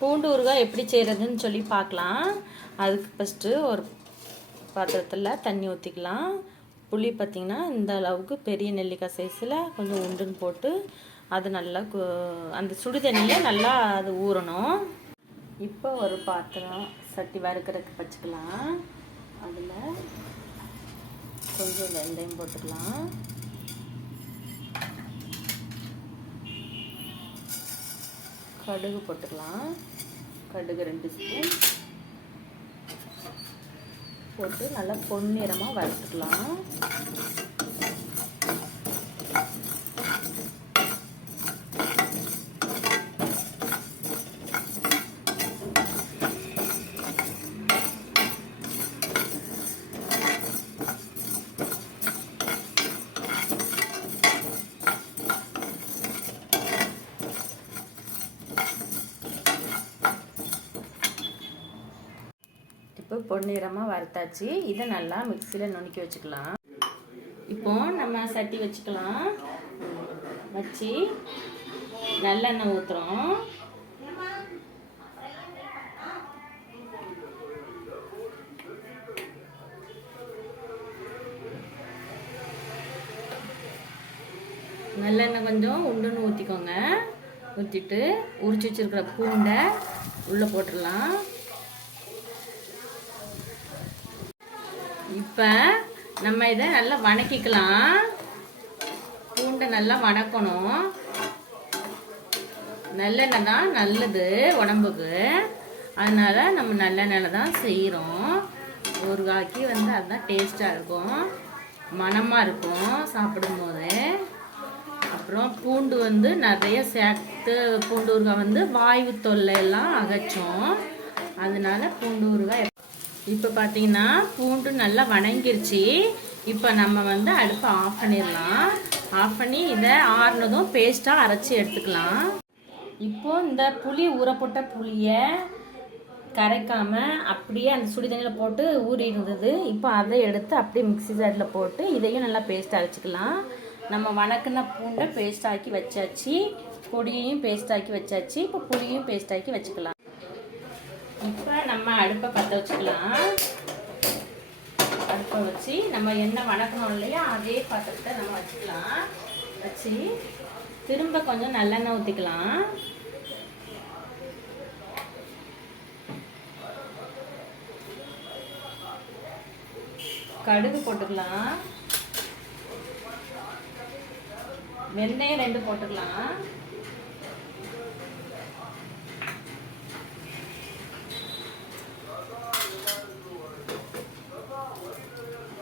பூண்டு ஊறுகாய் எப்படி செய்கிறதுன்னு சொல்லி பார்க்கலாம். அதுக்கு ஃபஸ்ட்டு ஒரு பாத்திரத்தில் தண்ணி ஊற்றிக்கலாம். புளி பார்த்திங்கன்னா இந்த அளவுக்கு பெரிய நெல்லிக்காய் சைஸில் கொஞ்சம் உண்டுன்னு போட்டு அது நல்லா அந்த சுடு தண்ணியில் நல்லா அது ஊறணும். இப்போ ஒரு பாத்திரம் சட்டி வறுக்கிறதுக்கு வச்சுக்கலாம். அதில் கொஞ்சம் வெந்தயம் போட்டுக்கலாம். கடுகு போட்டுக்கலாம். கடுகு 2 ஸ்பூன் போட்டு நல்லா பொன்னிறமாக வறுத்துக்கலாம். இப்போ பொன்னிறமாக வறுத்தாச்சு. இதை நல்லா மிக்சியில் நுணுக்கி வச்சுக்கலாம். இப்போ நம்ம சட்டி வச்சுக்கலாம். வச்சு நல்லெண்ணெய் ஊற்றுறோம். நல்லெண்ணெய் கொஞ்சம் உண்டுன்னு ஊற்றிக்கோங்க. ஊற்றிட்டு உரிச்சு வச்சுருக்கிற பூண்டை உள்ளே போட்டுடலாம். இப்போ நம்ம இதை நல்லா வணக்கிக்கலாம். பூண்டை நல்லா வணக்கணும். நல்லெண்ணெய் தான் நல்லது உடம்புக்கு, அதனால் நம்ம நல்லெண்ணெயில் தான் செய்கிறோம். ஊறுகாய்க்கு அதுதான் டேஸ்ட்டாக இருக்கும், மணமாக இருக்கும் சாப்பிடும்போது. அப்புறம் பூண்டு நிறைய சேர்த்து பூண்டு ஊறுகாய் வாயு தொல்லையெல்லாம் அகற்றும். அதனால பூண்டு ஊறுகாய். இப்போ பார்த்தீங்கன்னா பூண்டு நல்லா வணங்கிருச்சு. இப்போ நம்ம அடுப்பை ஆஃப் பண்ணிடலாம். ஆஃப் பண்ணி இதை ஆறுனதும் பேஸ்ட்டாக அரைச்சி எடுத்துக்கலாம். இப்போது இந்த புளி ஊறப்போட்ட புளியை கரைக்காமல் அப்படியே அந்த சுடி தண்ணியில் போட்டு ஊறி இருந்தது. இப்போ அதை எடுத்து அப்படியே மிக்ஸி ஜாரில் போட்டு இதையும் நல்லா பேஸ்ட் அரைச்சிக்கலாம். நம்ம வணக்கின பூண்டை பேஸ்டாக்கி வச்சாச்சு, பொடியையும் பேஸ்டாக்கி வச்சாச்சு. இப்போ புளியும் பேஸ்டாக்கி வச்சுக்கலாம். இப்போ நம்ம அடுப்பை பற்ற வச்சுக்கலாம். அடுப்பை வச்சு நம்ம எண்ணெய் வணக்கணும் இல்லையா, அதே பாத்திரத்தை நம்ம வச்சுக்கலாம். வச்சு திரும்ப கொஞ்சம் நல்லெண்ணெய் ஊற்றிக்கலாம். கடுகு போட்டுக்கலாம். வெந்தயம் 2 போட்டுக்கலாம்.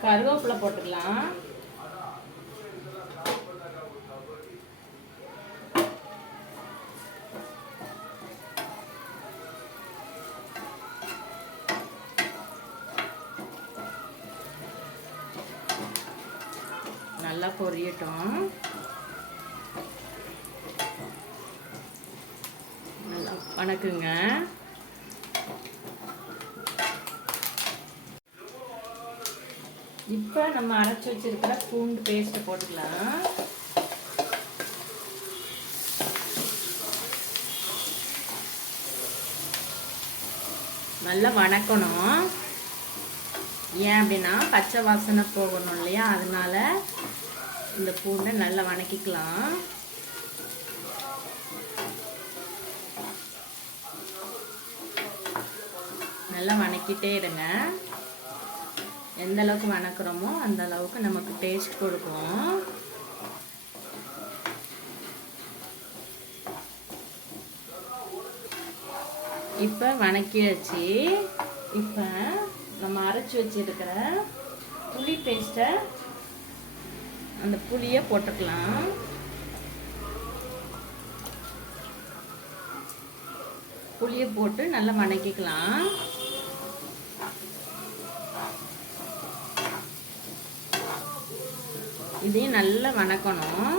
கருவேப்பிலை போட்டுக்கலாம். நல்லா பொரியட்டும். நல்லா வணக்குங்க. இப்போ நம்ம அரைச்சி வச்சிருக்கிற பூண்டு பேஸ்ட்டை போட்டுக்கலாம். நல்லா வணக்கணும். ஏன் அப்படின்னா பச்சை வாசனை போகணும் இல்லையா, அதனால இந்த பூண்டை நல்லா வணக்கிக்கலாம். நல்லா வணக்கிட்டே இருங்க. எந்த அளவுக்கு வணக்குறோமோ அந்த அளவுக்கு நமக்கு டேஸ்ட் கொடுக்கும். இப்போ வணக்கியாச்சு. இப்போ நம்ம அரைச்சி வச்சிருக்கிற புளி பேஸ்ட்டை அந்த புளியை போட்டுக்கலாம். புளியை போட்டு நல்லா வணக்கிக்கலாம். இதையும் நல்லா வணக்கணும்.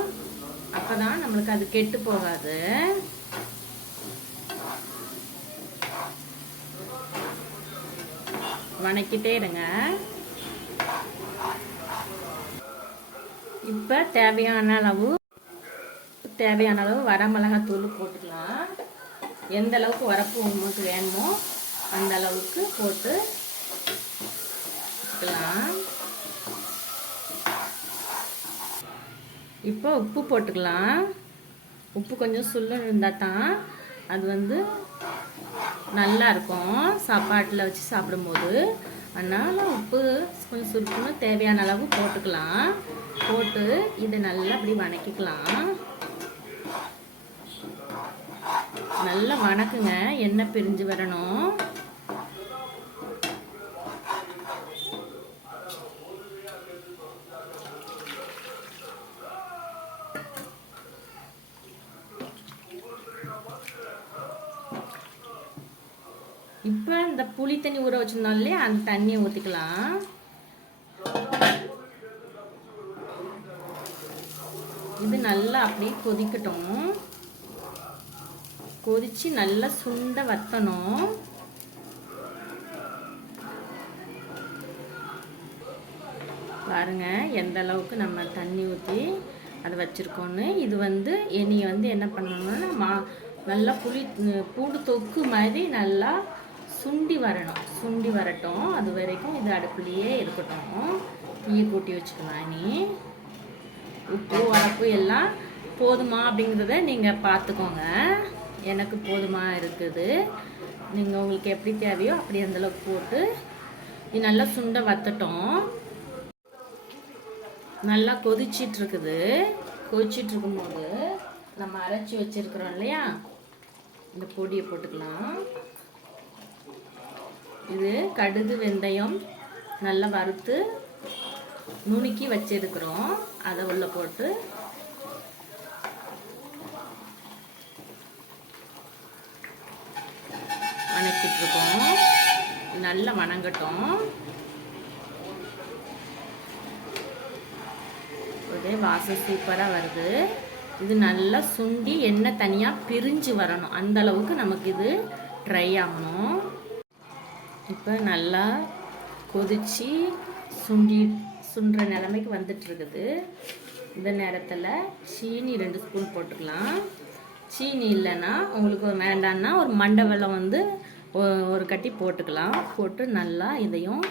அப்பதான் நம்மளுக்கு அது கெட்டு போகாது. வணக்கிட்டே இருங்க. இப்போ தேவையான அளவு வரமிளகாய் தூள் போட்டுக்கலாம். எந்த அளவுக்கு உரப்பு உங்களுக்கு வேணுமோ அந்த அளவுக்கு போட்டு வச்சுக்கலாம். இப்போ உப்பு போட்டுக்கலாம். உப்பு கொஞ்சம் சுள்ளு இருந்தால் தான் அது வந்து நல்லா இருக்கும் சாப்பாட்டில் வச்சு சாப்பிடும்போது. அதனால் உப்பு கொஞ்சம் சுருக்குன்னு தேவையான அளவு போட்டுக்கலாம். போட்டு இதை நல்லா அப்படி வணக்கிக்கலாம். நல்லா வணக்குங்க, எண்ணெய் பிரிஞ்சு வரணும். இப்போ இந்த புளி தண்ணி ஊற வச்சிருந்தோம் இல்லையா, அந்த தண்ணியை ஊற்றிக்கலாம். இது நல்லா அப்படியே கொதிக்கட்டும். கொதிச்சு நல்லா சுண்ட வத்தணும். பாருங்க எந்த அளவுக்கு நம்ம தண்ணி ஊற்றி அதை வச்சுருக்கோன்னு. இது வந்து என்னையை வந்து என்ன பண்ணணும்னா நல்லா பூண்டு தொக்கு மாதிரி நல்லா சுண்டி வரணும். சுண்டி வரட்டும், அது வரைக்கும் இது அடுப்புலையே இருக்கட்டும். தீயை கூட்டி வச்சுக்கலாம். இனி உப்பு உரப்பு எல்லாம் போதுமா அப்படிங்கிறத நீங்கள் பார்த்துக்கோங்க. எனக்கு போதுமா இருக்குது. நீங்கள் உங்களுக்கு எப்படி தேவையோ அப்படி அந்தளவுக்கு போட்டு இது நல்லா சுண்ட வத்தட்டும். நல்லா கொதிச்சிட்ருக்குது. கொதிச்சிட்ருக்கும்போது நம்ம அரைச்சி வச்சுருக்குறோம் இல்லையா, இந்த பொடியை போட்டுக்கலாம். இது கடுகு வெந்தயம் நல்லா வறுத்து நுணுக்கி வச்சிருக்கிறோம். அதை உள்ள போட்டு வணக்கிட்டு இருக்கோம். நல்லா வணங்கட்டும். ஒரே வாசம் சூப்பராக வருது. இது நல்லா சுண்டி எண்ணெய் தனியாக பிரிஞ்சு வரணும். அந்த அளவுக்கு நமக்கு இது ட்ரை ஆகணும். இப்போ நல்லா கொதிச்சு சுண்டுற நிலைமைக்கு வந்துட்டுருக்குது. இந்த நேரத்தில் சீனி 2 ஸ்பூன் போட்டுக்கலாம். சீனி இல்லைன்னா உங்களுக்கு வேண்டான்னா ஒரு மண்டை வெல்லம் வந்து ஒரு கட்டி போட்டுக்கலாம். போட்டு நல்லா இதையும்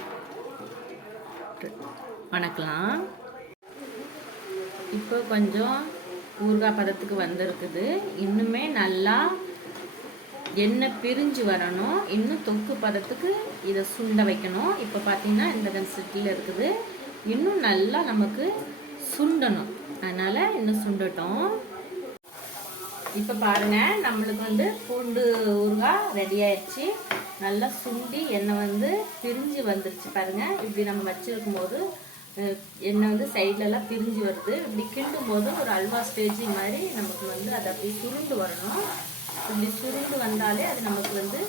வணக்கலாம். இப்போ கொஞ்சம் ஊறுகாய் பதத்துக்கு வந்திருக்குது. இன்னுமே நல்லா எண்ணெய் பிரிஞ்சு வரணும். இன்னும் தொக்கு பதத்துக்கு இதை சுண்ட வைக்கணும். இப்போ பார்த்தீங்கன்னா இந்த கன்சிஸ்டன்சியில் இருக்குது. இன்னும் நல்லா நமக்கு சுண்டணும். அதனால் இன்னும் சுண்டட்டும். இப்போ பாருங்கள், நம்மளுக்கு வந்து பூண்டு ஊறுகாய் ரெடி ஆயிடுச்சு. நல்லா சுண்டி எண்ணெய் வந்து பிரிஞ்சு வந்துருச்சு. பாருங்கள், இப்படி நம்ம வச்சுருக்கும் போது எண்ணெய் வந்து சைட்லலாம் பிரிஞ்சு வருது. இப்படி கிண்டும் போது ஒரு அல்வா ஸ்டேஜ் மாதிரி நமக்கு வந்து அது அப்படி சுருண்டு வரணும். இப்படி சுருண்டு வந்தாலே அது நமக்கு வந்து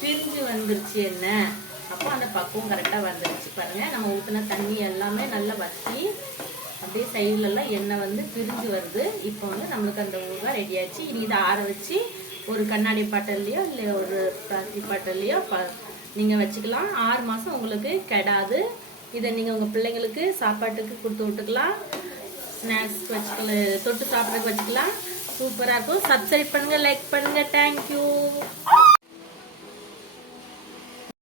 பிரிஞ்சு வந்துருச்சு எண்ணெய். அப்போ அந்த பக்குவம் கரெக்டாக வந்துருச்சு. பாருங்கள், நம்ம ஊற்றின தண்ணி எல்லாமே நல்லா வற்றி அப்படியே சைட்லலாம் எண்ணெய் வந்து பிரிஞ்சு வருது. இப்போ வந்து நம்மளுக்கு அந்த ஊறுகாய் ரெடி ஆச்சு. இனி இதை ஆற வச்சு ஒரு கண்ணாடி பாட்டில்லையோ இல்லை ஒரு பிளாஸ்டிக் பாட்டில்லையோ நீங்கள் வச்சுக்கலாம். 6 மாதம் உங்களுக்கு கெடாது. இதை நீங்கள் உங்கள் பிள்ளைங்களுக்கு சாப்பாட்டுக்கு கொடுத்து விட்டுக்கலாம். ஸ்நாக்ஸ்க்கு வச்சுக்கலாம், தொட்டு சாப்பிட்றதுக்கு வச்சுக்கலாம். சூப்பராக இருக்கும். சப்ஸ்கிரைப் பண்ணுங்கள், லைக் பண்ணுங்கள். தேங்க்யூ.